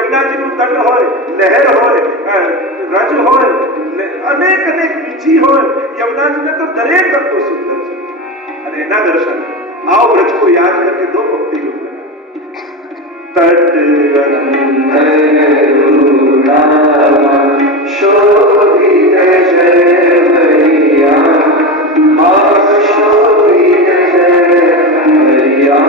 યમુનાજીનું તટ હોય, લહેર હોય, રજ હોય, અનેક અનેક બીજી હોય, યમુનાજીને તો દરેક તત્વો સુંદર છે અને એના દર્શન आओ ब्रज को याद करके दो पंक्ति लो तट शोभित जय भैया शोभित जय भैया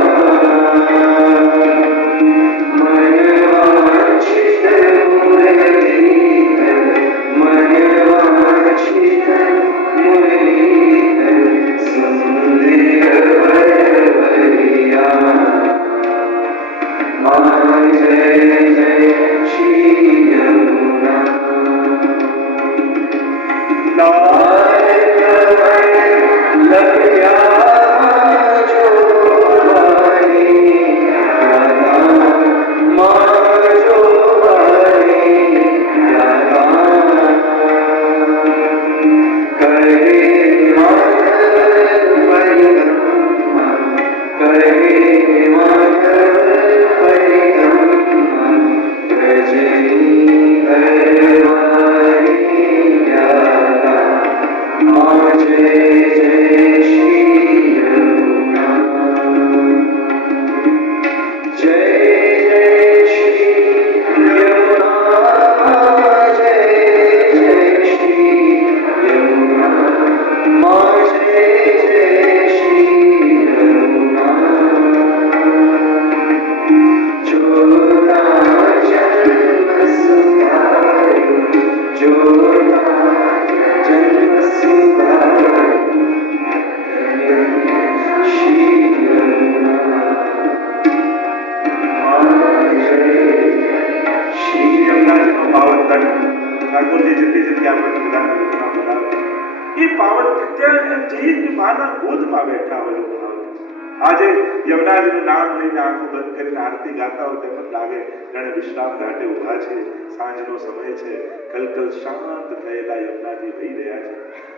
આજે યમુનાજીનું નામ લઈને આંખો બંધ કરીને આરતી ગાતા હોય તેમ લાગે જાણે વિશ્રામ ઘાટે ઉભા છે, સાંજનો સમય છે, કલકલ શાંત થયેલા યમુનાજી વહી રહ્યા છે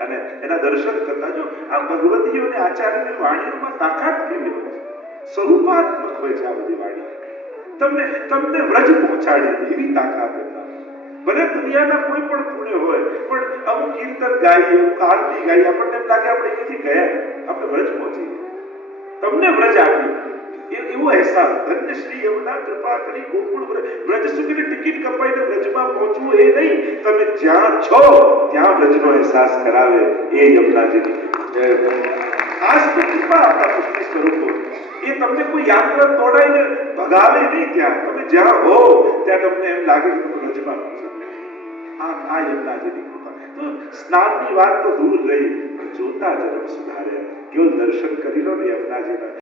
અને એના દર્શન કરતા જો આ ભગવતીઓ અને આચાર્યની વાણીઓમાં તાકાત કેવી હોય છે, સ્વરૂપાત્મક હોય છે આ બધી વાણી, તમને વ્રજ પહોંચાડે એવી તાકાત હતા. ભલે દુનિયાના કોઈ પણ પુણ્ય હોય પણ અમુક કીર્તન ગાઈએ, અમુક આરતી ગાઈએ, આપણને એમ લાગે આપણે અહીંથી ગયા, આપણે વ્રજ પહોંચી તમને વ્રજ આપ્યું એવો અહેસાસ. ધન્ય શ્રી યમુના કૃપા કરી ગોકુળ વ્રજ સુખની ટિકિટ કપાઈને વ્રજમાં પહોંચવું એ નહીં, તમે જ્યાં છો ત્યાં વ્રજનો અહેસાસ કરાવે એ યમુનાજીની આજ તો કૃપા આપણા પુષ્ટિ સ્વરૂપો એ તમને કોઈ યાત્રા દોડાઈને ભગાવે નહીં, ત્યાં તમે જ્યાં હો ત્યાં તમને એમ લાગે કે તમે વ્રજમાં પહોંચો. આ યમુનાજીની કૃપા. તો સ્નાનની વાત તો દૂર રહી, જોતા જન્મ સુધારે. કેવળ દર્શન કરી લો ને યમુનાજીના.